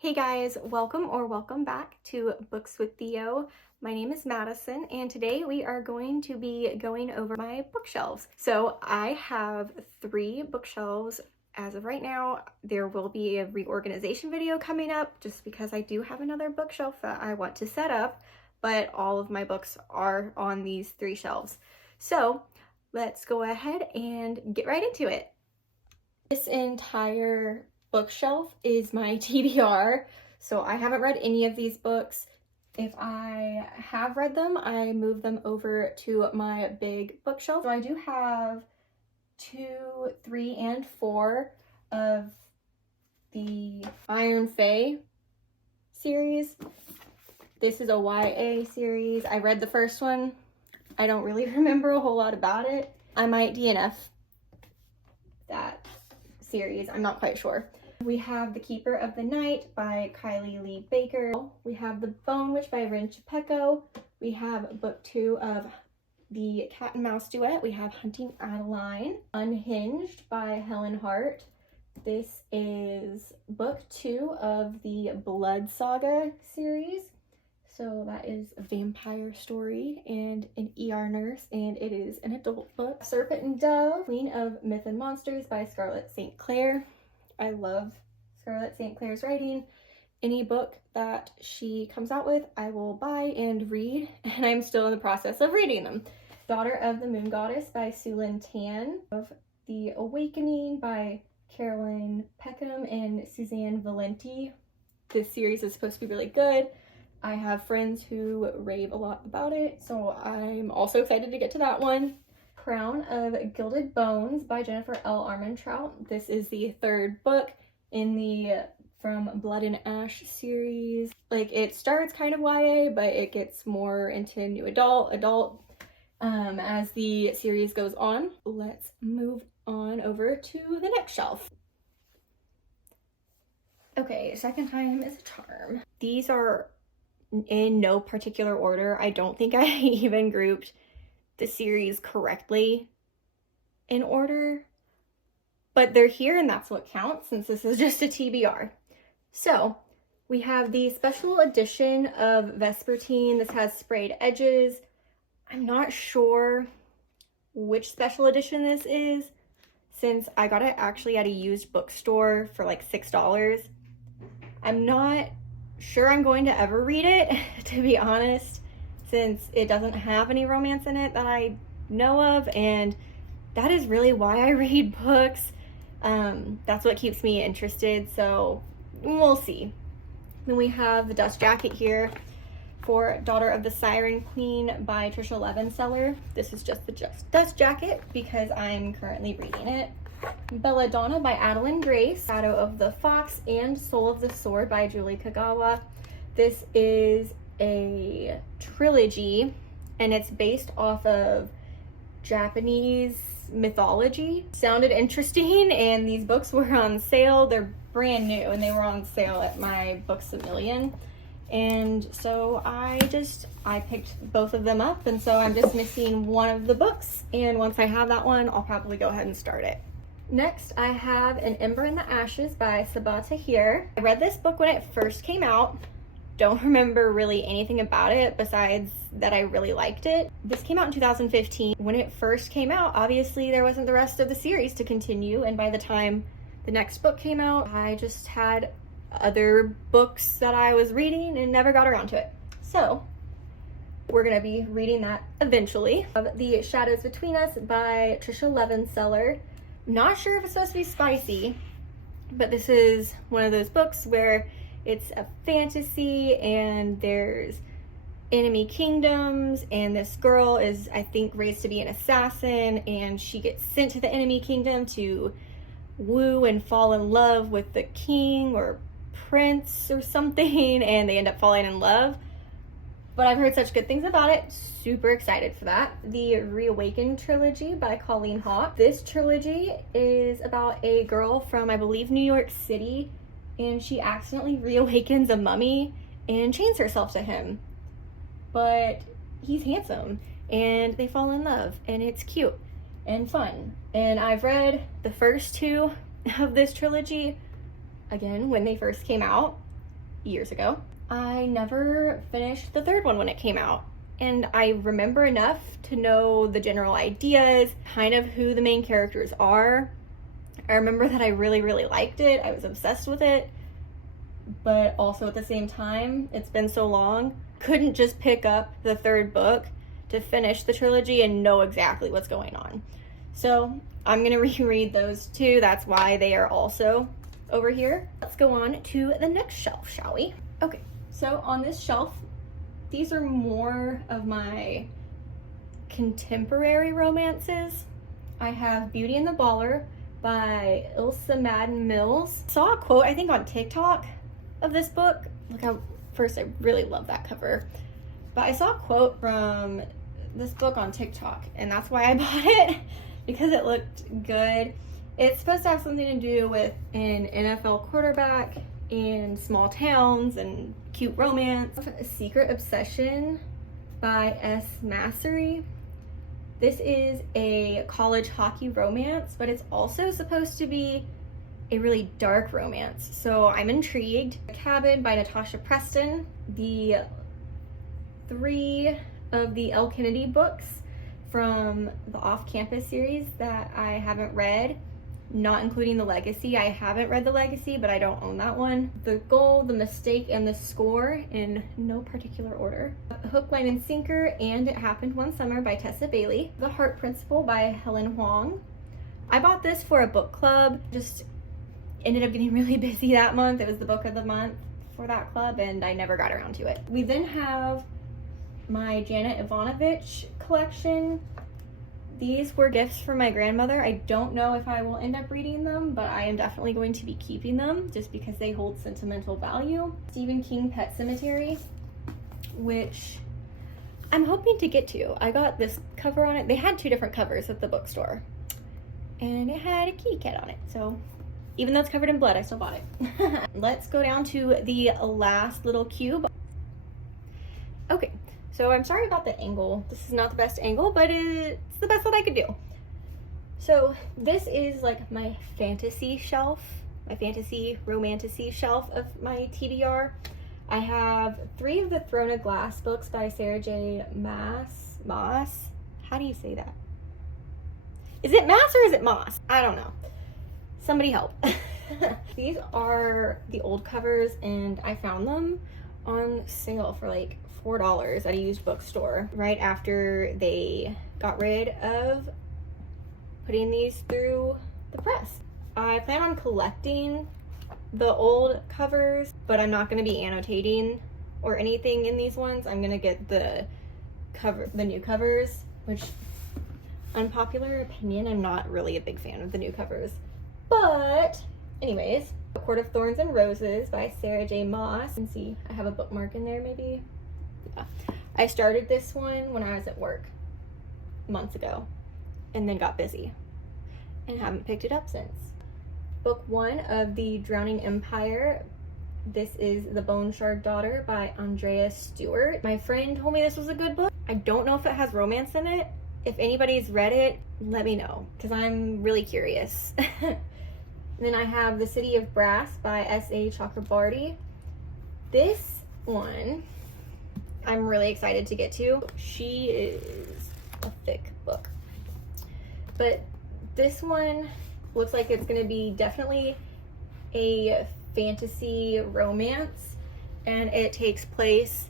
Hey guys, welcome back to Books with Theo. My name is Madison and today we are going to be going over my bookshelves. So I have 3 bookshelves as of right now. There will be a reorganization video coming up just because I do have another bookshelf that I want to set up, but all of my books are on these 3 shelves. So let's go ahead and get right into it. This entire bookshelf is my TBR, so I haven't read any of these books. If I have read them, I move them over to my big bookshelf. So I do have 2, 3, and 4 of the Iron Fae series. This is a YA series. I read the first one. I don't really remember a whole lot about it. I might DNF that series, I'm not quite sure. We have The Keeper of the Night by Kylie Lee Baker. We have The Bone Witch by Rin Chipeco. We have book 2 of the Cat and Mouse duet. We have Hunting Adeline. Unhinged by Helen Hart. This is book 2 of the Blood Saga series. So that is a vampire story and an ER nurse, and it is an adult book. Serpent and Dove, Queen of Myth and Monsters by Scarlett St. Clair. I love Scarlett St. Clair's writing. Any book that she comes out with, I will buy and read, and I'm still in the process of reading them. Daughter of the Moon Goddess by Sulin Tan. Of The Awakening by Caroline Peckham and Suzanne Valenti. This series is supposed to be really good. I have friends who rave a lot about it, so I'm also excited to get to that one. Crown of Gilded Bones by Jennifer L. Armentrout. This is the 3rd book in the From Blood and Ash series. Like, it starts kind of YA, but it gets more into new adult as the series goes on. Let's move on over to the next shelf. Okay, Second Time is a Charm. These are in no particular order. I don't think I even grouped the series correctly in order, but they're here and that's what counts since this is just a TBR. So we have the special edition of Vespertine. This has sprayed edges. I'm not sure which special edition this is since I got it actually at a used bookstore for like $6. I'm not sure I'm going to ever read it, to be honest, since it doesn't have any romance in it that I know of, and that is really why I read books. That's what keeps me interested, so we'll see. Then we have the dust jacket here for Daughter of the Siren Queen by Trisha Levenseller. This is just the dust jacket because I'm currently reading it. Belladonna by Adeline Grace, Shadow of the Fox, and Soul of the Sword by Julie Kagawa. This is a trilogy, and it's based off of Japanese mythology. Sounded interesting, and these books were on sale. They're brand new, and they were on sale at my Books A Million. And so I picked both of them up, and so I'm just missing one of the books, and once I have that one, I'll probably go ahead and start it. Next, I have An Ember in the Ashes by Sabaa Tahir. I read this book when it first came out. Don't remember really anything about it besides that I really liked it. This came out in 2015. When it first came out, obviously there wasn't the rest of the series to continue, and by the time the next book came out, I just had other books that I was reading and never got around to it. So we're gonna be reading that eventually. The Shadows Between Us by Trisha Levenseller. Not sure if it's supposed to be spicy, but this is one of those books where it's a fantasy and there's enemy kingdoms, and this girl is, I think, raised to be an assassin, and she gets sent to the enemy kingdom to woo and fall in love with the king or prince or something, and they end up falling in love. But I've heard such good things about it. Super excited for that. The Reawakened trilogy by Colleen Hawke. This trilogy is about a girl from, I believe, New York City, and she accidentally reawakens a mummy and chains herself to him. But he's handsome, and they fall in love, and it's cute and fun. And I've read the first 2 of this trilogy, again, when they first came out, years ago. I never finished the third one when it came out, and I remember enough to know the general ideas, kind of who the main characters are. I remember that I really, really liked it. I was obsessed with it, but also at the same time, it's been so long, couldn't just pick up the third book to finish the trilogy and know exactly what's going on. So I'm gonna reread those two. That's why they are also over here. Let's go on to the next shelf, shall we? Okay, so on this shelf, these are more of my contemporary romances. I have Beauty and the Baller by Ilsa Madden Mills. Saw a quote, I think on TikTok, of this book. Look how, first I really love that cover. But I saw a quote from this book on TikTok, and that's why I bought it, because it looked good. It's supposed to have something to do with an NFL quarterback in small towns and cute romance. A Secret Obsession by S. Massery. This is a college hockey romance, but it's also supposed to be a really dark romance. So I'm intrigued. Cabin by Natasha Preston. The 3 of the Elle Kennedy books from the Off-Campus series that I haven't read, not including The Legacy. I haven't read The Legacy, but I don't own that one. The Goal, The Mistake, and The Score in no particular order. Hook, Line, and Sinker and It Happened One Summer by Tessa Bailey. The Heart Principle by Helen Huang. I bought this for a book club, just ended up getting really busy that month. It was the book of the month for that club, and I never got around to it. We then have my Janet Ivanovich collection. These were gifts from my grandmother. I don't know if I will end up reading them, but I am definitely going to be keeping them just because they hold sentimental value. Stephen King Pet Sematary, which I'm hoping to get to. I got this cover on it. They had 2 different covers at the bookstore, and it had a kitty cat on it. So even though it's covered in blood, I still bought it. Let's go down to the last little cube. Okay, so I'm sorry about the angle. This is not the best angle, but it's the best that I could do. So this is like my fantasy shelf, my fantasy romantasy shelf of my TBR. I have 3 of the Throne of Glass books by Sarah J. Maas. How do you say that? Is it Maas or is it Moss? I don't know. Somebody help. These are the old covers, and I found them on sale for like $4 at a used bookstore right after they got rid of putting these through the press. I plan on collecting the old covers, but I'm not going to be annotating or anything in these ones. I'm going to get the new covers, which, unpopular opinion, I'm not really a big fan of the new covers. But anyways, A Court of Thorns and Roses by Sarah J. Maas. You can see I have a bookmark in there maybe. Yeah. I started this one when I was at work months ago and then got busy and haven't picked it up since. Book 1 of The Drowning Empire. This is The Bone Shard Daughter by Andrea Stewart. My friend told me this was a good book. I don't know if it has romance in it. If anybody's read it, let me know, because I'm really curious. Then I have The City of Brass by S.A. Chakrabarty. This one I'm really excited to get to. She is a thick book. But this one looks like it's going to be definitely a fantasy romance, and it takes place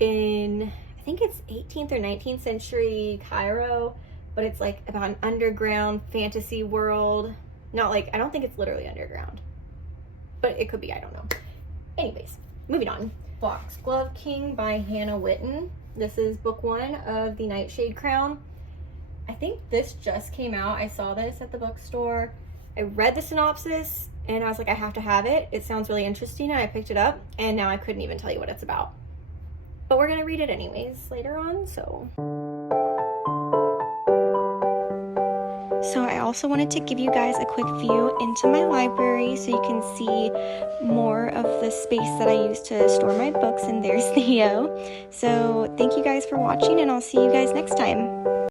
in, I think it's 18th or 19th century Cairo, but it's like about an underground fantasy world. Not like, I don't think it's literally underground, but it could be, I don't know. Anyways, moving on. Foxglove King by Hannah Witten. This is book 1 of The Nightshade Crown. I think this just came out. I saw this at the bookstore. I read the synopsis and I was like, I have to have it. It sounds really interesting, and I picked it up, and now I couldn't even tell you what it's about. But we're gonna read it anyways later on, so. So I also wanted to give you guys a quick view into my library so you can see more of the space that I use to store my books, and there's Theo. So thank you guys for watching, and I'll see you guys next time.